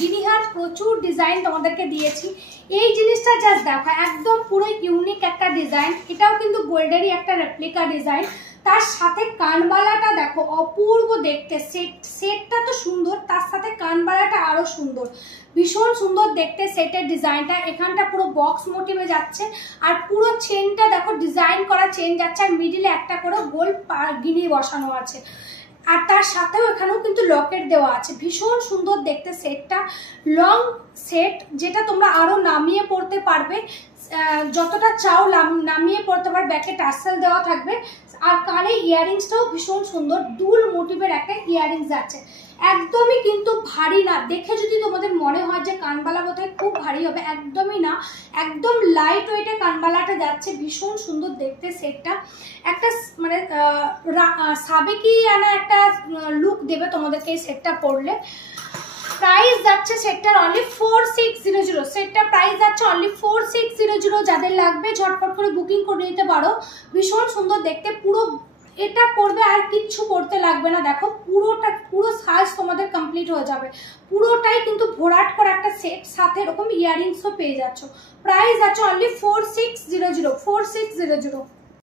গিনিহার প্রচুর ডিজাইন তোমাদেরকে দিয়েছি। এই জিনিসটা জাস্ট দেখো, একদম পুরো ইউনিক একটা ডিজাইন। এটাও কিন্তু গোল্ডেরই একটা রেপ্লিকা ডিজাইন। তার সাথে কানবালাটা দেখো অপূর্ব দেখতে। সেটটা তো সুন্দর, তার সাথে কানবালাটা আরো সুন্দর, ভীষণ সুন্দর দেখতে সেটের ডিজাইনটা। এখানটা পুরো বক্স মোটিভে যাচ্ছে, আর পুরো চেনটা দেখো ডিজাইন করা চেন যাচ্ছে, আর মিডিলে একটা করে গোল গিনি বসানো আছে। আর তার সাথেও এখানেও কিন্তু লকেট দেওয়া আছে, ভীষণ সুন্দর দেখতে সেটটা। লং সেট, যেটা তোমরা আরো নামিয়ে পড়তে পারবে, যতটা চাও নামিয়ে পড়তে পারবে। ব্যাকে টাসেল দেওয়া থাকবে, আর কানে ইয়াররিংসটাও ভীষণ সুন্দর, দুল মোটিভের একটা ইয়াররিংস আছে। একদমই কিন্তু ভারী না। দেখে যদি তোমাদের মনে হয় যে কানবালা বোধহয় খুব ভারী হবে, একদমই না, একদম লাইট ওয়েটে কানবালাটা যাচ্ছে, ভীষণ সুন্দর দেখতে সেটটা। একটা মানে সাবেকি আনা একটা লুক দেবে তোমাদেরকে এই সেটটা পরলে। প্রাইস যাচ্ছে সেটটার অনলি 4600। সেটটার প্রাইস যাচ্ছে অনলি 4600। যাদের লাগবে ঝটপট করে বুকিং করে নিতে পারো। ভীষণ সুন্দর দেখতে, পুরো এটা পরবে আর কিচ্ছু পরতে লাগবে না। দেখো পুরো সাজ তোমাদের কমপ্লিট হয়ে যাবে। পুরোটাই কিন্তু ভরাট করা একটা সেট, সাথে এরকম ইয়াররিংসও পেয়ে যাচ্ছ। প্রাইস আছে অনলি 4600।